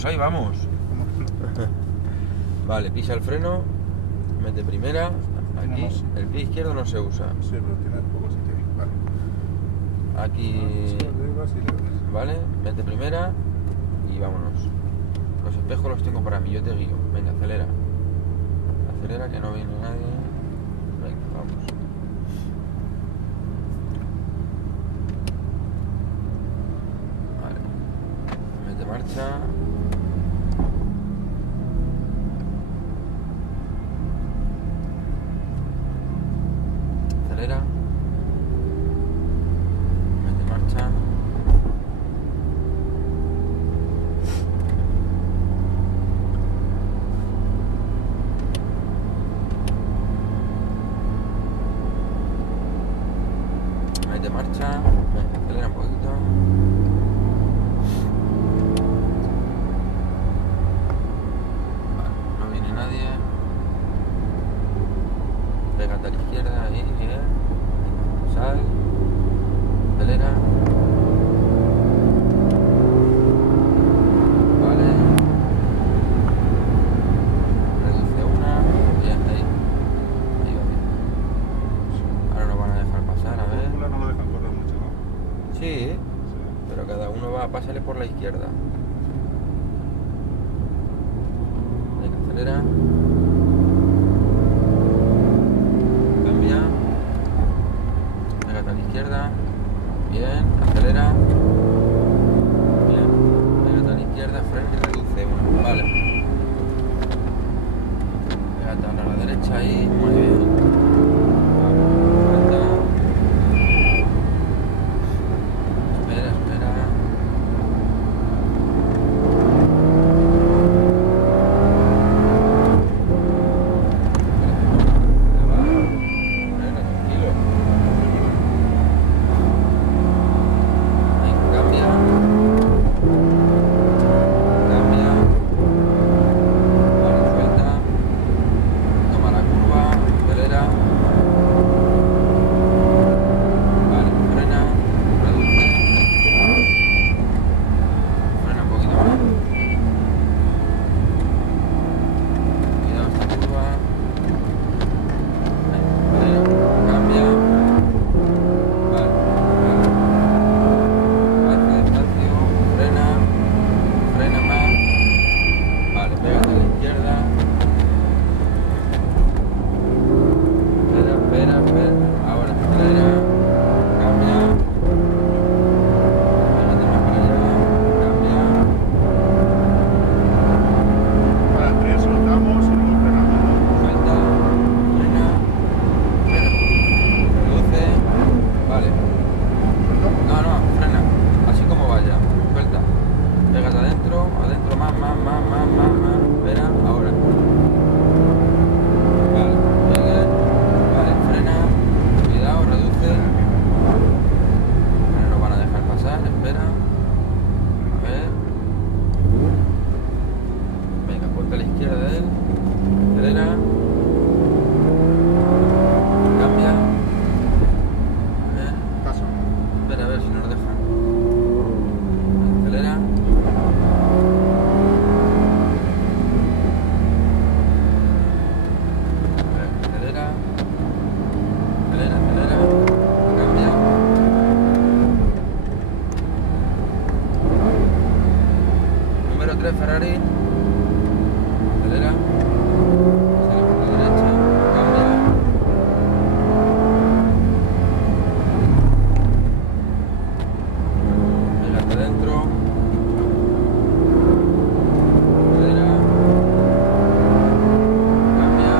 Pues ahí vamos. Vale, pisa el freno, mete primera. Aquí Tenemos- el pie izquierdo no se usa. Sí, pero tiene poco sitio. Vale. Aquí, Levas y levas. vale, mete primera y vámonos. Los espejos los tengo para mí, yo te guío. Venga, acelera. Acelera que no viene nadie. Venga, vamos. Vale. Mete marcha. Acelera. Mete marcha. Mete marcha. Venga, acelera un poquito. Vale, no viene nadie. Pégate a la izquierda, ahí, bien. Sal. Acelera. Vale. Reduce una. Bien, ahí. Ahí va bien. Ahora nos van a dejar pasar, a ver. Cúpula no lo dejan correr mucho, ¿no? Sí, Sí. pero cada uno va a pasarle por la izquierda. Venga, acelera. Cambia. Pégate a la izquierda. Bien, acelera. Bien, pégate a la izquierda, frena y reduce una. Vale. Pégate ahora a la derecha ahí, muy bien. Vale, suelta. Espera, espera. Frena, tranquilo. Venga, cambia. Cambia. Vale, suelta. Toma la curva, acelera. Vale, frena, reduce. Frena un poquito más. Cuidado esta curva. Venga, acelera, cambia. Vale, baja despacio, frena, frena más. Vale, pégate a la izquierda. Espera, espera, espera. Ahora acelera, cambia. Pégate más para allá, cambia. Para tres soltamos y luego frenamos. Suelta, frena, frena, reduce, vale, no, frena, así como vaya, suelta, pégate adentro, adentro más, espera, ahora, vale, bien, vale, frena, cuidado, reduce, ahora nos van a dejar pasar, espera, a ver, venga, ponte a la izquierda de él, acelera, cambia, a ver, Paso. espera a ver si nos dejan, acelera, a ver, acelera, cambia, número 3 Ferrari, acelera, sale por la derecha, cambia, pégate adentro, acelera, cambia,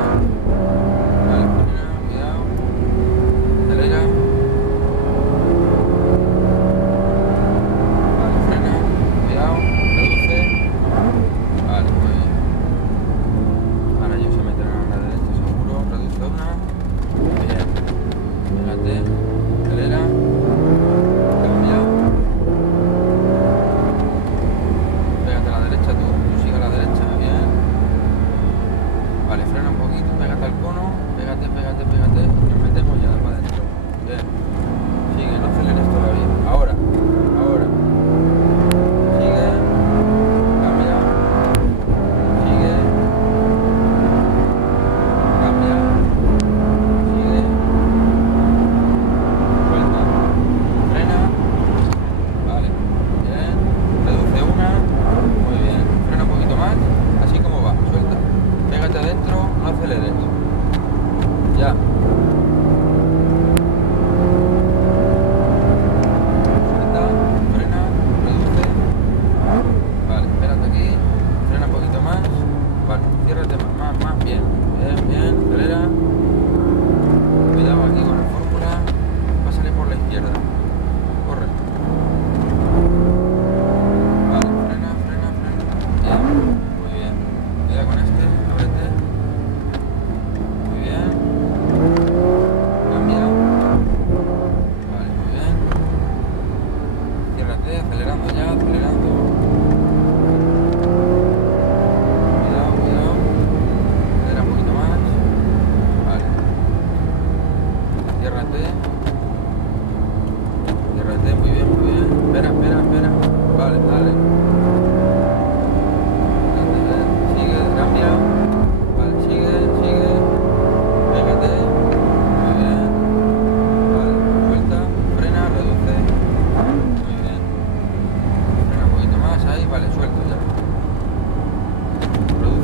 vale, frena, cuidado, acelera, vale, frena, cuidado, reduce, vale, muy bien. Ahora yo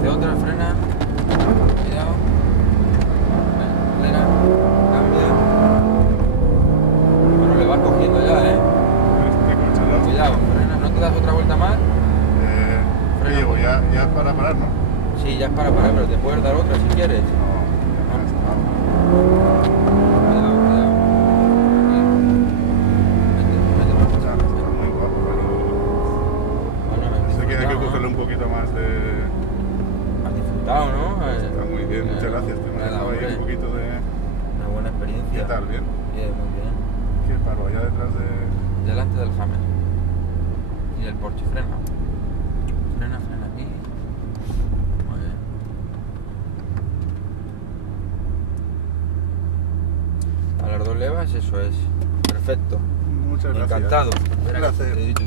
hace otra, frena. Cuidado. Acelera. Cambia. Bueno, le vas cogiendo ya, Este coche al lado. Cuidado, frena. ¿No te das otra vuelta más? ¿Qué llevo? ¿Ya es para parar, no? Sí, ya es para parar, pero te puedes dar otra si quieres. No, ya está. Cuidado, cuidado. Está muy guapo, pero sé que hay que cogerle un poquito más de... Has disfrutado, ¿no? Está muy bien, muchas gracias. Te me ha dejado ahí un poquito de... Una buena experiencia. ¿Qué tal? ¿Bien? Bien, muy bien. ¿Qué paro? Allá detrás de... Delante del Hammer. Y el Porsche, frena. Frena aquí. Muy bien. A las dos levas, eso es. Perfecto. Muchas gracias. Encantado. Un placer. He dicho